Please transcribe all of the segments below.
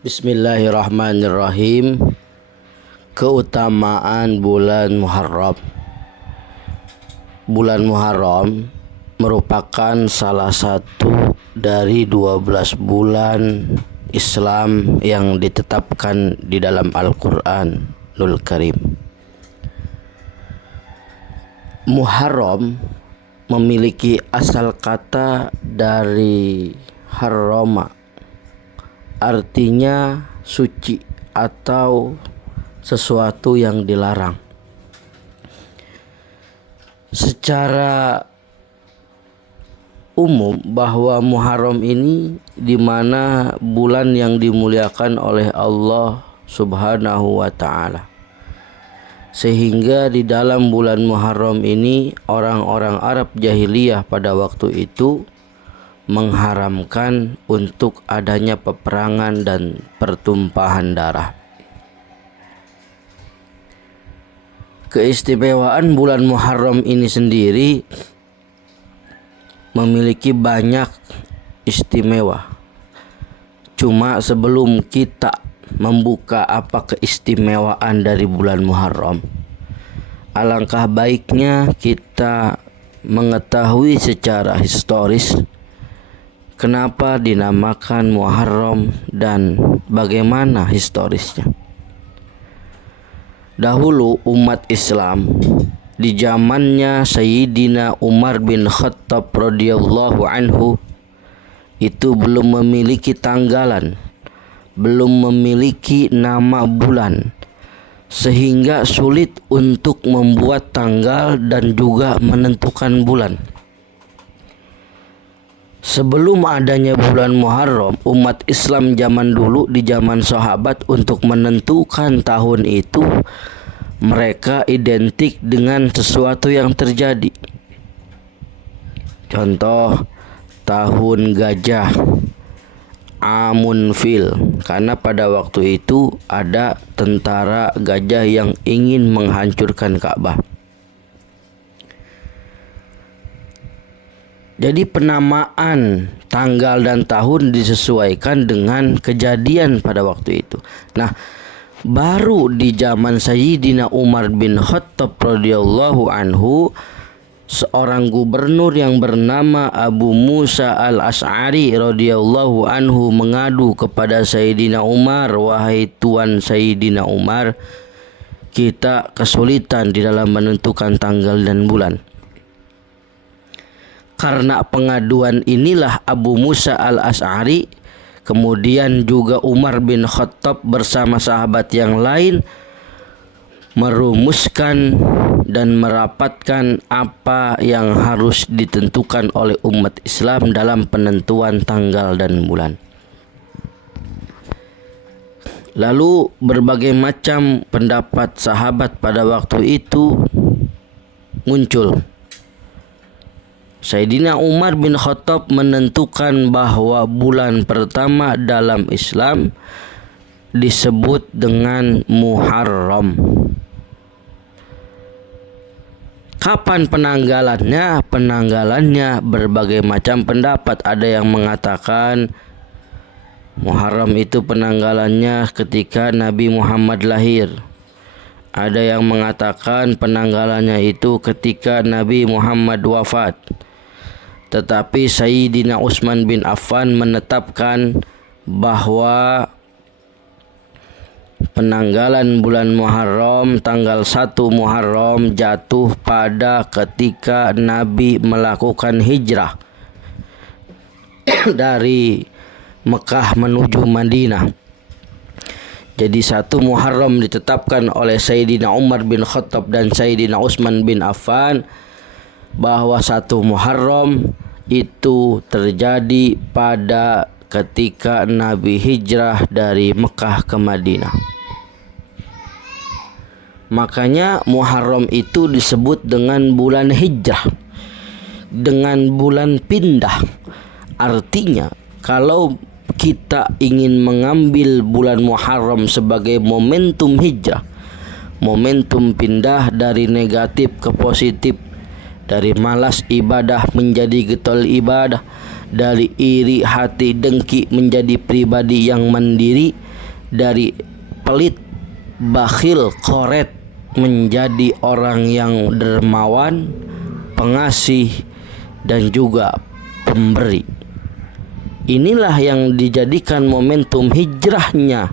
Bismillahirrahmanirrahim. Keutamaan bulan Muharram. Bulan Muharram merupakan salah satu dari 12 bulan Islam yang ditetapkan di dalam Al-Qur'anul Karim. Muharram memiliki asal kata dari harrama, artinya suci atau sesuatu yang dilarang. Secara umum bahwa Muharram ini di mana bulan yang dimuliakan oleh Allah Subhanahu wa taala. Sehingga di dalam bulan Muharram ini orang-orang Arab jahiliyah pada waktu itu mengharamkan untuk adanya peperangan dan pertumpahan darah. Keistimewaan bulan Muharram ini sendiri memiliki banyak istimewa. Cuma sebelum kita membuka apa keistimewaan dari bulan Muharram, alangkah baiknya kita mengetahui secara historis kenapa dinamakan Muharram dan bagaimana historisnya. Dahulu umat Islam di zamannya Sayyidina Umar bin Khattab radhiyallahu anhu itu belum memiliki tanggalan, belum memiliki nama bulan, sehingga sulit untuk membuat tanggal dan juga menentukan bulan. Sebelum adanya bulan Muharram, umat Islam zaman dulu di zaman sahabat untuk menentukan tahun itu mereka identik dengan sesuatu yang terjadi. Contoh tahun gajah, Amun Fil, karena pada waktu itu ada tentara gajah yang ingin menghancurkan Ka'bah. Jadi penamaan tanggal dan tahun disesuaikan dengan kejadian pada waktu itu. Nah, baru di zaman Sayyidina Umar bin Khattab radhiyallahu anhu, seorang gubernur yang bernama Abu Musa al-Ash'ari radhiyallahu anhu mengadu kepada Sayyidina Umar, "Wahai Tuan Sayyidina Umar, kita kesulitan di dalam menentukan tanggal dan bulan." Karena pengaduan inilah Abu Musa al-Ash'ari, kemudian juga Umar bin Khattab bersama sahabat yang lain merumuskan dan merapatkan apa yang harus ditentukan oleh umat Islam dalam penentuan tanggal dan bulan. Lalu berbagai macam pendapat sahabat pada waktu itu muncul. Sayyidina Umar bin Khattab menentukan bahwa bulan pertama dalam Islam disebut dengan Muharram. Kapan penanggalannya? Penanggalannya berbagai macam pendapat. Ada yang mengatakan Muharram itu penanggalannya ketika Nabi Muhammad lahir. Ada yang mengatakan penanggalannya itu ketika Nabi Muhammad wafat. Tetapi Sayyidina Utsman bin Affan menetapkan bahwa penanggalan bulan Muharram tanggal 1 Muharram jatuh pada ketika Nabi melakukan hijrah dari Mekah menuju Madinah. Jadi 1 Muharram ditetapkan oleh Sayyidina Umar bin Khattab dan Sayyidina Utsman bin Affan bahwa 1 Muharram itu terjadi pada ketika Nabi hijrah dari Mekah ke Madinah. Makanya Muharram itu disebut dengan bulan hijrah, dengan bulan pindah. Artinya kalau kita ingin mengambil bulan Muharram sebagai momentum hijrah, momentum pindah dari negatif ke positif, dari malas ibadah menjadi getol ibadah, dari iri hati dengki menjadi pribadi yang mandiri, dari pelit, bakhil, koret menjadi orang yang dermawan, pengasih, dan juga pemberi. Inilah yang dijadikan momentum hijrahnya,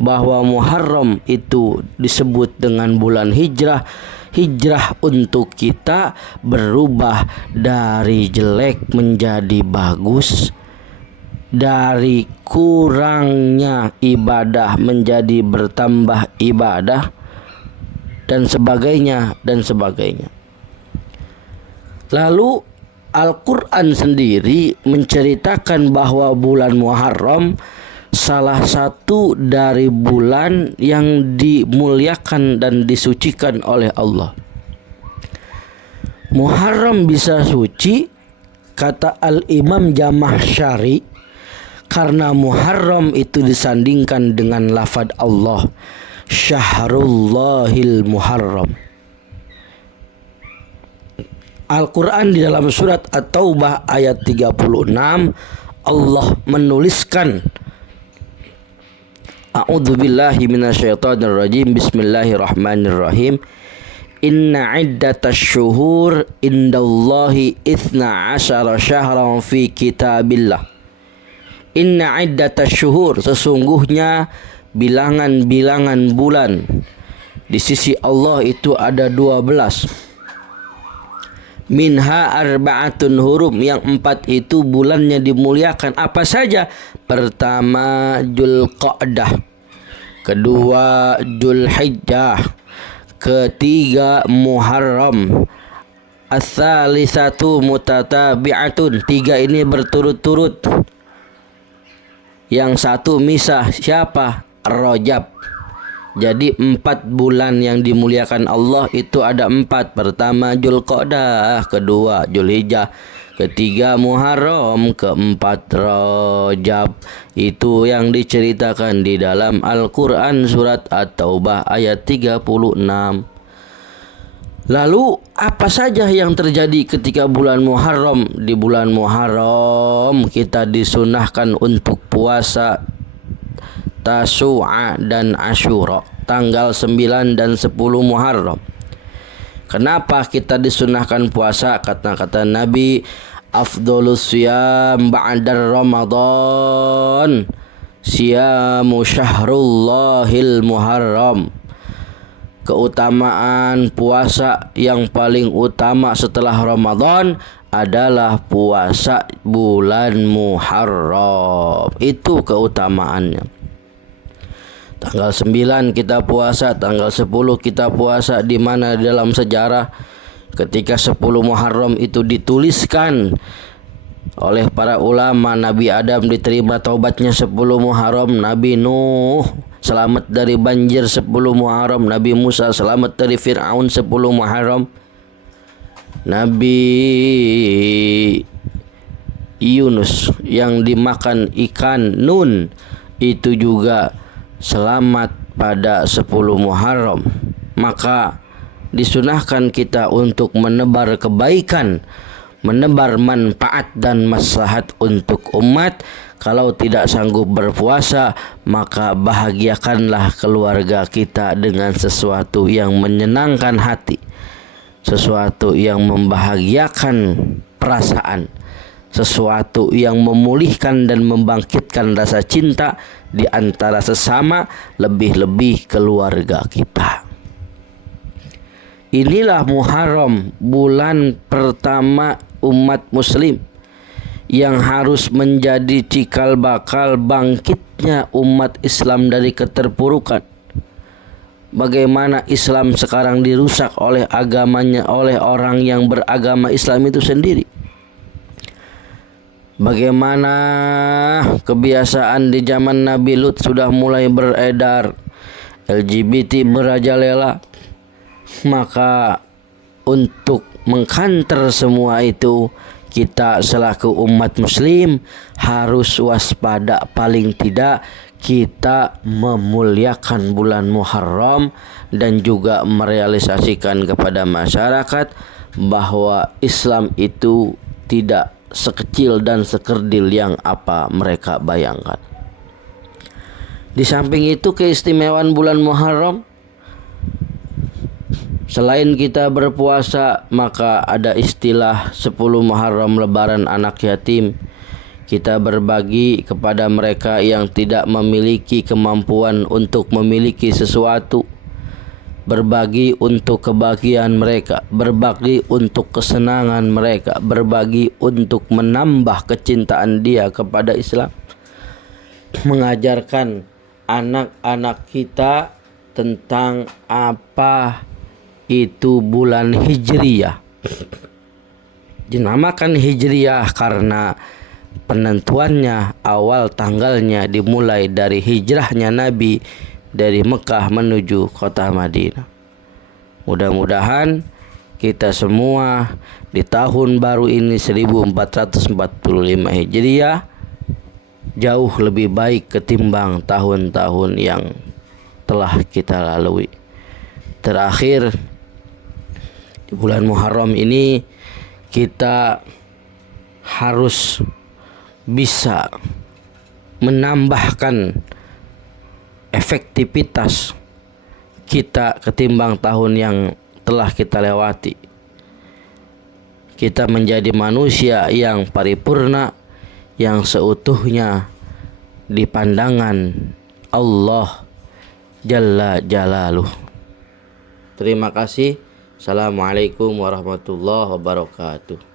bahwa Muharram itu disebut dengan bulan hijrah. Hijrah untuk kita berubah dari jelek menjadi bagus, dari kurangnya ibadah menjadi bertambah ibadah, dan sebagainya dan sebagainya. Lalu Al-Quran sendiri menceritakan bahwa bulan Muharram salah satu dari bulan yang dimuliakan dan disucikan oleh Allah. Muharram bisa suci, kata Al-Imam Jamahsyari, karena Muharram itu disandingkan dengan lafaz Allah, Syahrullahil Muharram. Al-Quran di dalam surat At-Taubah ayat 36, Allah menuliskan, A'udzubillahi minasyaitonirrajim, Bismillahirrahmanirrahim. Inna iddatash syuhur indallahi 12 syahran fi kitabillah. Inna iddatash syuhur, sesungguhnya bilangan-bilangan bulan di sisi Allah itu ada 12. Minha arba'atun hurum, yang 4 itu bulannya dimuliakan. Apa saja? Pertama Dzulqa'dah, kedua Dzulhijjah, ketiga Muharram, ats-tsalisatu mutatabi'atun, 3 ini berturut-turut. Yang 1 misah, siapa? Rajab. Jadi 4 bulan yang dimuliakan Allah itu ada 4. Pertama Dzulqa'dah, kedua Dzulhijjah, ketiga Muharram, keempat Rajab. Itu yang diceritakan di dalam Al-Quran surat At-Taubah ayat 36. Lalu apa saja yang terjadi ketika bulan Muharram? Di bulan Muharram kita disunahkan untuk puasa Tasu'a dan Asyura, tanggal 9 dan 10 Muharram. Kenapa kita disunahkan puasa? Kata Nabi, afdhalus siyam ba'da Ramadan siyamu syahrullahil Muharram. Keutamaan puasa yang paling utama setelah Ramadan adalah puasa bulan Muharram. Itu keutamaannya. Tanggal 9 kita puasa, tanggal 10 kita puasa, di mana dalam sejarah ketika 10 Muharram itu dituliskan oleh para ulama, Nabi Adam diterima taubatnya 10 Muharram, Nabi Nuh selamat dari banjir 10 Muharram, Nabi Musa selamat dari Fir'aun 10 Muharram, Nabi Yunus yang dimakan ikan Nun itu juga selamat pada 10 Muharram. Maka disunahkan kita untuk menebar kebaikan, menebar manfaat dan maslahat untuk umat. Kalau tidak sanggup berpuasa, maka bahagiakanlah keluarga kita dengan sesuatu yang menyenangkan hati, sesuatu yang membahagiakan perasaan, sesuatu yang memulihkan dan membangkitkan rasa cinta di antara sesama, lebih-lebih keluarga kita. Inilah Muharram, bulan pertama umat muslim yang harus menjadi cikal bakal bangkitnya umat Islam dari keterpurukan. Bagaimana Islam sekarang dirusak oleh agamanya, oleh orang yang beragama Islam itu sendiri. Bagaimana kebiasaan di zaman Nabi Lut sudah mulai beredar, LGBT merajalela. Maka untuk mengkanter semua itu, kita selaku umat muslim harus waspada. Paling tidak kita memuliakan bulan Muharram dan juga merealisasikan kepada masyarakat bahwa Islam itu tidak sekecil dan sekerdil yang apa mereka bayangkan. Di samping itu keistimewaan bulan Muharram, selain kita berpuasa, maka ada istilah 10 Muharram lebaran anak yatim. Kita berbagi kepada mereka yang tidak memiliki kemampuan untuk memiliki sesuatu, berbagi untuk kebahagiaan mereka, berbagi untuk kesenangan mereka, berbagi untuk menambah kecintaan dia kepada Islam, mengajarkan anak-anak kita tentang apa itu bulan Hijriyah. Dinamakan Hijriyah karena penentuannya, awal tanggalnya dimulai dari hijrahnya Nabi dari Mekah menuju kota Madinah. Mudah-mudahan kita semua di tahun baru ini 1445 Hijriah jauh lebih baik ketimbang tahun-tahun yang telah kita lalui. Terakhir, di bulan Muharram ini kita harus bisa menambahkan efektivitas kita ketimbang tahun yang telah kita lewati. Kita menjadi manusia yang paripurna, yang seutuhnya di pandangan Allah Jalla Jalaluh. Terima kasih. Assalamualaikum warahmatullahi wabarakatuh.